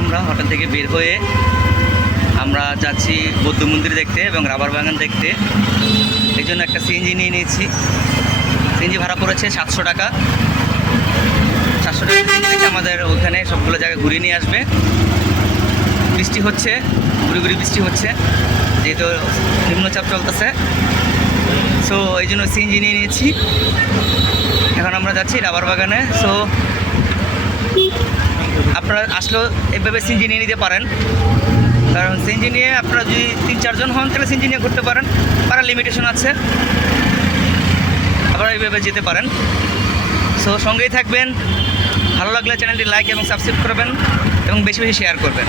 আমরা হোটেল থেকে বের হয়ে আমরা যাচ্ছি বৌদ্ধ মন্দির দেখতে এবং রাবার বাগান দেখতে। এই জন্য একটা সিএনজি নিয়ে নিয়েছি। সিএনজি ভাড়া পড়েছে 700 টাকা। 700 টাকা সিএনজি থেকে আমাদের ওখানে সবগুলো জায়গায় ঘুরিয়ে নিয়ে আসবে। বৃষ্টি হচ্ছে, ঘুরি ঘুরি বৃষ্টি হচ্ছে, যেহেতু নিম্নচাপ চলতেছে। সো এই জন্য সিএনজি নিয়ে নিয়েছি। এখন আমরা যাচ্ছি রাবার বাগানে। সো আপনারা আসলেও এভাবে সিএনজি নিয়ে নিতে পারেন, কারণ সিএনজি নিয়ে আপনারা যদি 3-4 জন হন তাহলে সিএনজি নিয়ে ঘুরতে পারেন। তারা লিমিটেশন আছে, আপনারা এইভাবে যেতে পারেন। সো সঙ্গেই থাকবেন। ভালো লাগলে চ্যানেলটি লাইক এবং সাবস্ক্রাইব করবেন এবং বেশি বেশি শেয়ার করবেন।